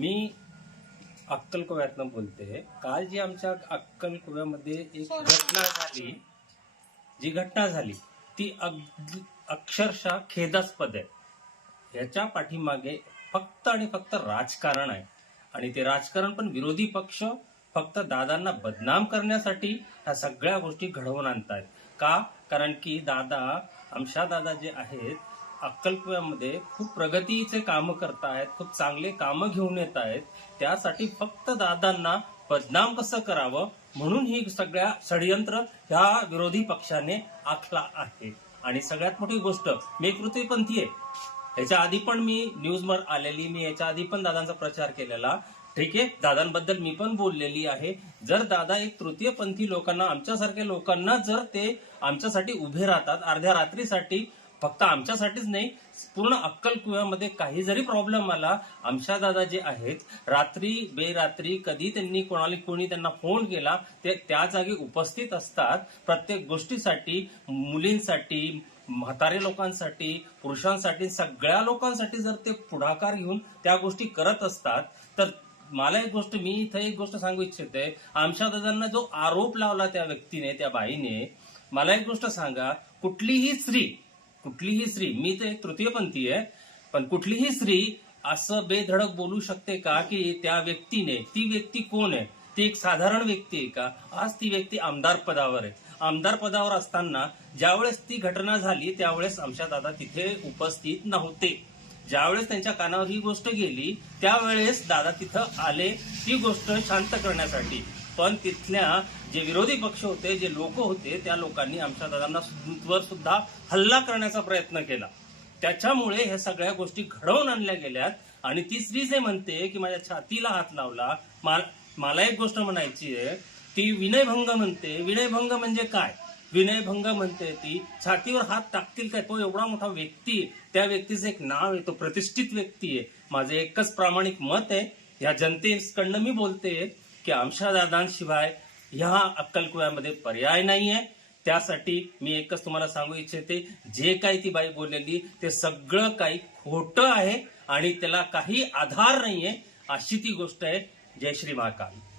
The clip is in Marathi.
मी अक्कलकोव्यातनं बोलते. काल जी आमच्या अक्कलकोव्यामध्ये एक घटना झाली जी घटना झाली ती अगदी अक्षरशः खेदास्पद आहे. ह्याच्या पाठीमागे फक्त आणि फक्त राजकारण आहे. आणि ते राजकारण पण विरोधी पक्ष फक्त दादांना बदनाम करण्यासाठी ह्या सगळ्या गोष्टी घडवून आणतायत. का? कारण की दादा आमच्या दादा जे आहेत अकल्पमध्ये खूप प्रगतीचे कामं करतायत खूप चांगले कामं घेऊन येत आहेत त्यासाठी फक्त दादांना बदनाम कसं करावं म्हणून ही सगळ्या षडयंत्र ह्या विरोधी पक्षाने आखला आहे. आणि सगळ्यात मोठी गोष्ट मी एक तृतीयपंथी आहे. ह्याच्या आधी पण मी न्यूजवर आलेली मी याच्या आधी पण दादांचा प्रचार केलेला. ठीक आहे दादांबद्दल मी पण बोललेली आहे. जर दादा एक तृतीयपंथी लोकांना आमच्यासारख्या लोकांना जर ते आमच्यासाठी उभे राहतात अर्ध्या रात्रीसाठी फक्त आमच्यासाठीच नाही पूर्ण अक्कलकुव्यामध्ये काही जरी प्रॉब्लेम आला आमच्या दादा जे आहेत रात्री बेरात्री कधी त्यांनी कोणाला कोणी त्यांना फोन केला ते त्या जागी उपस्थित असतात. प्रत्येक गोष्टीसाठी मुलींसाठी म्हातारे लोकांसाठी पुरुषांसाठी सगळ्या लोकांसाठी जर ते पुढाकार घेऊन त्या गोष्टी करत असतात तर मला एक गोष्ट मी इथं एक गोष्ट सांगू इच्छिते. आमच्या दादांना जो आरोप लावला त्या व्यक्तीने त्या बाईने मला एक गोष्ट सांगा. कुठलीही स्त्री कुठलीही स्त्री मी तर एक तृतीयपंथी आहे पण कुठलीही स्त्री असं बेधडक बोलू शकते का की त्या व्यक्तीने ती व्यक्ती कोण आहे? ती एक साधारण व्यक्ती आहे का? आज ती व्यक्ती आमदार पदावर आहे. आमदार पदावर असताना ज्यावेळेस ती घटना झाली त्यावेळेस आमच्या दादा तिथे उपस्थित नव्हते. ज्यावेळेस त्यांच्या कानावर ही गोष्ट गेली त्यावेळेस दादा तिथं आले ती गोष्ट शांत करण्यासाठी. पण तिथल्या जे विरोधी पक्ष होते जे लोक होते त्या लोकांनी आमच्या दादांना वर सुद्धा हल्ला करण्याचा प्रयत्न केला. त्याच्यामुळे ह्या सगळ्या गोष्टी घडवून आणल्या गेल्यात. आणि ती स्त्री जे म्हणते की माझ्या छातीला हात लावला मा मला एक गोष्ट म्हणायची आहे. ती विनयभंग म्हणते. विनयभंग म्हणजे काय? विनयभंग म्हणते ती छातीवर हात टाकतील काय? तो एवढा मोठा व्यक्ती आहे. त्या व्यक्तीचं एक नाव आहे. तो प्रतिष्ठित व्यक्ती आहे. माझं एकच प्रामाणिक मत आहे. या जनतेकडनं मी बोलते की आमच्या दादांशिवाय ह्या अक्कलकुव्यामध्ये पर्याय नाहीये त्यासाठी मी एकच तुम्हाला सांगू इच्छिते जे काही ती बाई बोललेली ते सगळं काही खोटं आहे आणि त्याला काही आधार नाहीये अशी ती गोष्ट आहे जय श्री महाकाल.